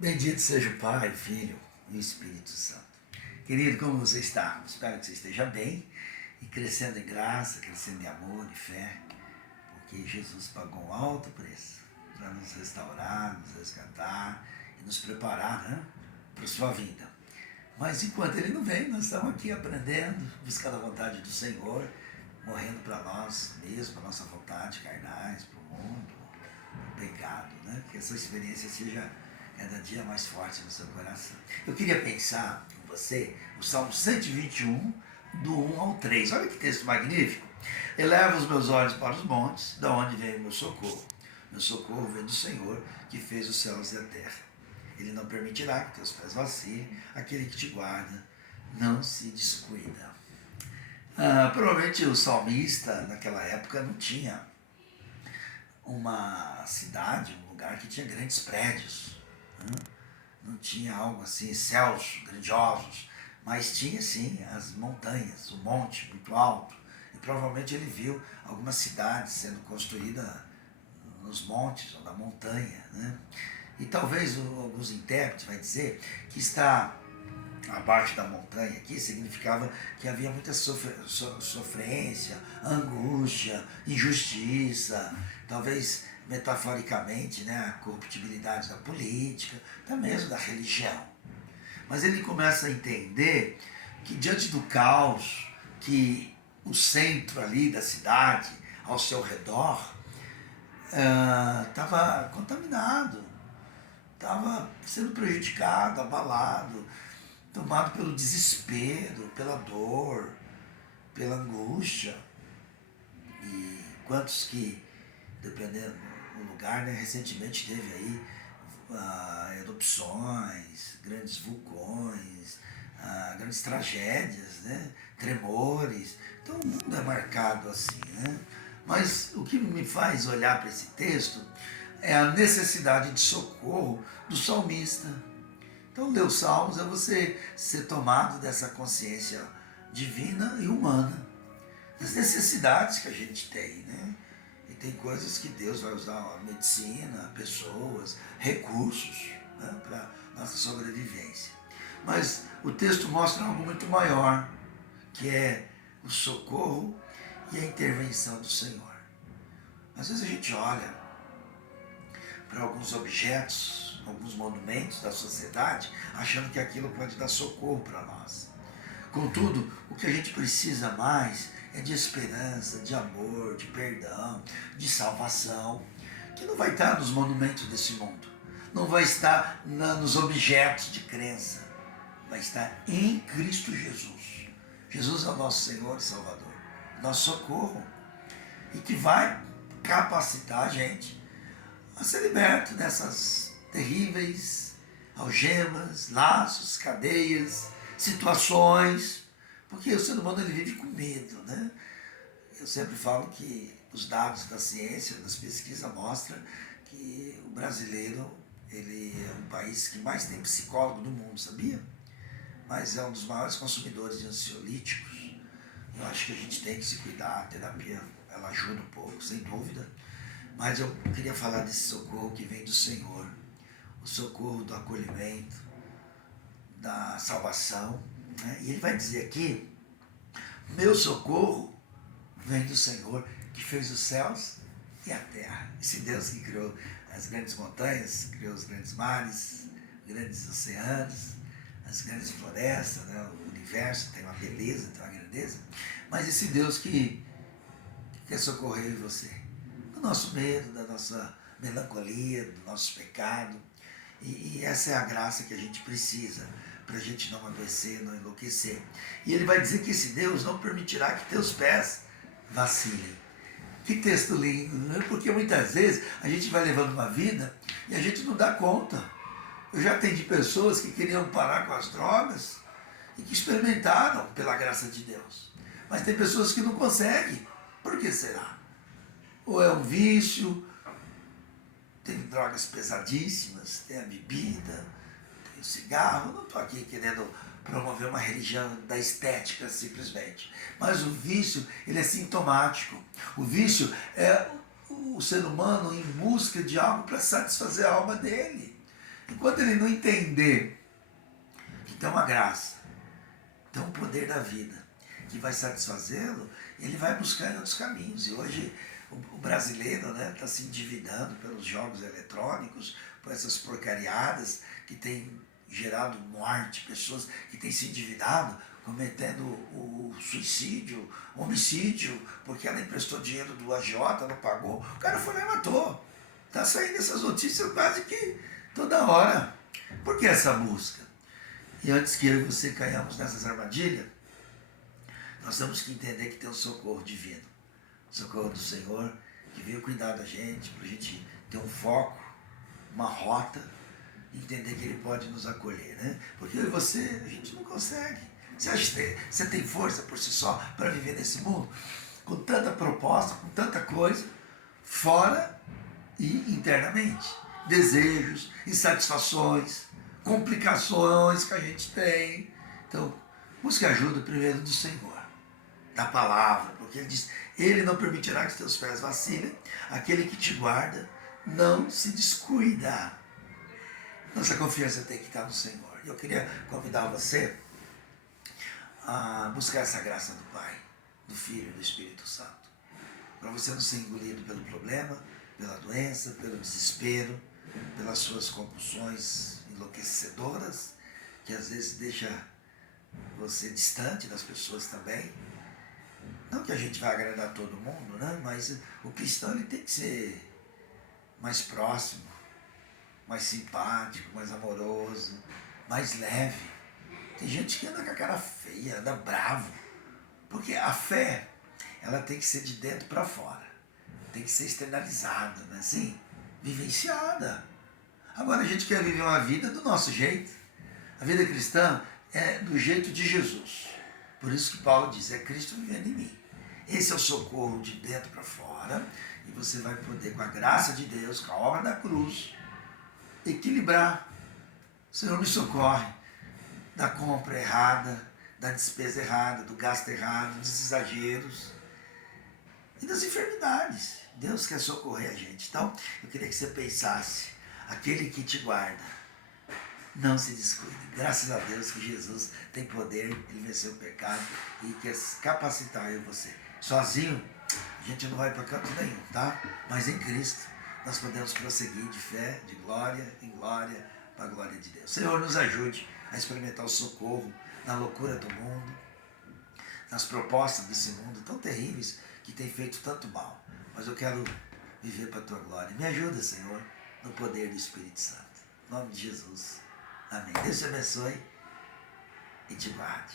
Bendito seja o Pai, o Filho e o Espírito Santo. Querido, como você está? Espero que você esteja bem e crescendo em graça, crescendo em amor e fé, porque Jesus pagou um alto preço para nos restaurar, nos resgatar e nos preparar, né, para a sua vinda. Mas enquanto Ele não vem, nós estamos aqui aprendendo, buscando a vontade do Senhor, morrendo para nós mesmos, para a nossa vontade, carnais, para o mundo, para o pecado, né? Que essa experiência seja cada dia mais forte no seu coração. Eu queria pensar com você o Salmo 121, do 1 ao 3. Olha que texto magnífico. Eleva os meus olhos para os montes, da onde vem o meu socorro. Meu socorro vem do Senhor, que fez os céus e a terra. Ele não permitirá que teus pés vacilem, aquele que te guarda não se descuida. Provavelmente o salmista, naquela época, não tinha uma cidade, um lugar que tinha grandes prédios. Não tinha algo assim, céus grandiosos, mas tinha sim as montanhas, o monte muito alto. E provavelmente ele viu algumas cidades sendo construídas nos montes ou na montanha, né? E talvez alguns intérpretes vai dizer que está abaixo da montanha aqui significava que havia muita sofrência, angústia, injustiça, talvez metaforicamente, né, a corruptibilidade da política, até mesmo da religião. Mas ele começa a entender que diante do caos, que o centro ali da cidade, ao seu redor, estava contaminado, estava sendo prejudicado, abalado, tomado pelo desespero, pela dor, pela angústia. E quantos que, dependendo do lugar, né, recentemente teve aí erupções, grandes vulcões, grandes tragédias, né, tremores. Então o mundo é marcado assim, né? Mas o que me faz olhar para esse texto é a necessidade de socorro do salmista. Então, ler os Salmos é você ser tomado dessa consciência divina e humana, das necessidades que a gente tem, né? E tem coisas que Deus vai usar, a medicina, pessoas, recursos, né, para nossa sobrevivência. Mas o texto mostra algo muito maior, que é o socorro e a intervenção do Senhor. Às vezes a gente olha para alguns objetos, alguns monumentos da sociedade, achando que aquilo pode dar socorro para nós. Contudo, o que a gente precisa mais é de esperança, de amor, de perdão, de salvação, que não vai estar nos monumentos desse mundo, não vai estar nos objetos de crença, vai estar em Cristo Jesus. Jesus é o nosso Senhor e Salvador, nosso socorro, e que vai capacitar a gente a ser liberto dessas terríveis algemas, laços, cadeias, situações, porque o ser humano ele vive com medo, né? Eu sempre falo que os dados da ciência, das pesquisas mostram que o brasileiro ele é um país que mais tem psicólogo no mundo, sabia? Mas é um dos maiores consumidores de ansiolíticos. Eu acho que a gente tem que se cuidar, a terapia ela ajuda um pouco, sem dúvida. Mas eu queria falar desse socorro que vem do Senhor, o socorro do acolhimento, da salvação, né? E ele vai dizer aqui, meu socorro vem do Senhor que fez os céus e a terra. Esse Deus que criou as grandes montanhas, criou os grandes mares, grandes oceanos, as grandes florestas, né? O universo tem uma beleza, tem uma grandeza, mas esse Deus que quer socorrer você do nosso medo, da nossa melancolia, do nosso pecado. E essa é a graça que a gente precisa para a gente não adoecer, não enlouquecer. E ele vai dizer que esse Deus não permitirá que teus pés vacilem. Que texto lindo, né? Porque muitas vezes a gente vai levando uma vida e a gente não dá conta. Eu já atendi pessoas que queriam parar com as drogas e que experimentaram pela graça de Deus. Mas tem pessoas que não conseguem. Por que será? Ou é um vício, tem drogas pesadíssimas, tem a bebida, tem o cigarro. Não estou aqui querendo promover uma religião da estética simplesmente. Mas o vício, ele é sintomático. O vício é o ser humano em busca de algo para satisfazer a alma dele. Enquanto ele não entender que tem uma graça, tem um poder da vida que vai satisfazê-lo, ele vai buscar em outros caminhos. E hoje o brasileiro está se endividando pelos jogos eletrônicos, por essas porcariadas que tem gerado morte, pessoas que têm se endividado, cometendo o suicídio, homicídio, porque ela emprestou dinheiro do agiota, não pagou, o cara foi lá e matou. Está saindo essas notícias quase que toda hora. Por que essa busca? E antes que eu e você caiamos nessas armadilhas, nós temos que entender que tem um socorro divino. O socorro do Senhor, que veio cuidar da gente, para a gente ter um foco, uma rota, entender que Ele pode nos acolher, né? Porque eu e você, a gente não consegue. Você acha que você tem força por si só para viver nesse mundo? Com tanta proposta, com tanta coisa, fora e internamente. Desejos, insatisfações, complicações que a gente tem. Então, busque ajuda primeiro do Senhor, da palavra, porque Ele diz, Ele não permitirá que os teus pés vacilem, aquele que te guarda não se descuida. Nossa confiança tem que estar no Senhor. E eu queria convidar você a buscar essa graça do Pai, do Filho e do Espírito Santo, para você não ser engolido pelo problema, pela doença, pelo desespero, pelas suas compulsões enlouquecedoras, que às vezes deixa você distante das pessoas também. Não que a gente vai agradar todo mundo, né? Mas o cristão ele tem que ser mais próximo, mais simpático, mais amoroso, mais leve. Tem gente que anda com a cara feia, anda bravo. Porque a fé, ela tem que ser de dentro para fora. Tem que ser externalizada, né? Assim, vivenciada. Agora a gente quer viver uma vida do nosso jeito. A vida cristã é do jeito de Jesus. Por isso que Paulo diz, é Cristo vivendo em mim. Esse é o socorro de dentro para fora. E você vai poder, com a graça de Deus, com a obra da cruz, equilibrar. O Senhor me socorre da compra errada, da despesa errada, do gasto errado, dos exageros e das enfermidades. Deus quer socorrer a gente. Então, eu queria que você pensasse, aquele que te guarda, não se descuide. Graças a Deus que Jesus tem poder, Ele venceu o pecado e quer capacitar eu e você. Sozinho, a gente não vai para canto nenhum, tá? Mas em Cristo, nós podemos prosseguir de fé, de glória em glória, para a glória de Deus. Senhor, nos ajude a experimentar o socorro na loucura do mundo, nas propostas desse mundo tão terríveis que tem feito tanto mal. Mas eu quero viver para a Tua glória. Me ajuda, Senhor, no poder do Espírito Santo. Em nome de Jesus. Amém. Deus te abençoe e te guarde.